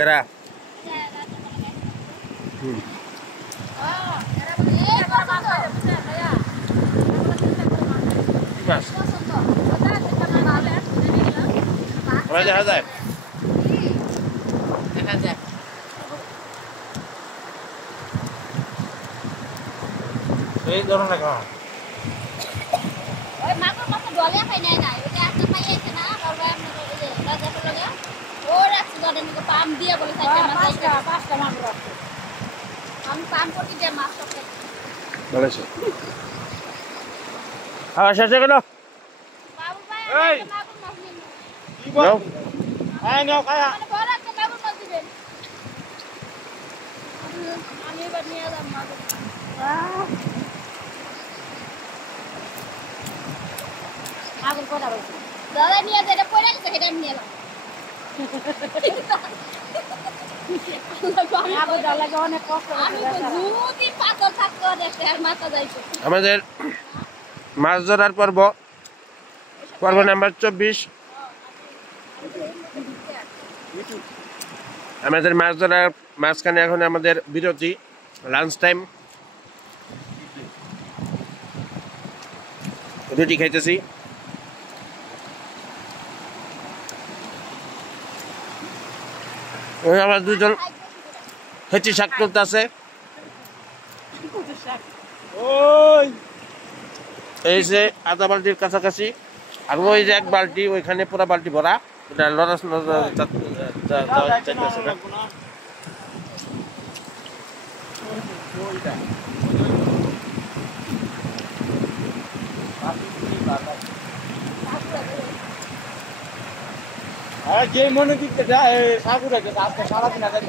Kera. Mas. Mana Hazai? Hazai. Ini dorong lagi. Oi, makan masa dua kay nay na. Ito at may ito na, program na ito. Raja ko lang yan. Ora sudah dan ke pam dia boleh saja masuk. Pasta magro. Kami pam ko dia masuk. Boleh sih. Ah, saya kena. Babu pa. Hey. Babu masuk. No. Ay, no, kaya. Ano bola ka babu masuk din. Ani ba niya lang masuk. Wah. Aku ko daw. Dala niya dala ko lang sa hidam niya lang. Aku dala ko অনেক কষ্ট করে। আমি তো দুটি পাগল থাকতে দেখতে আর মাথা যাইতো। আমাদের মাছ ধরার পর্ব নাম্বার 24। আমাদের মাছ ধরার মাঝখানে এখন আমাদের বিরতি, লাঞ্চ টাইম। রুটি খাইতেছি। আমার দুজন হেঁচি শাক তুলতেছে। এই যে আধা বালতির কাছাকাছি, আর ওই যে এক বালতি, ওইখানে পুরো বালতি ভরা। ওটা লড়াস যে মনে দিতে সাগর আছে আজকে সারাদিন আগে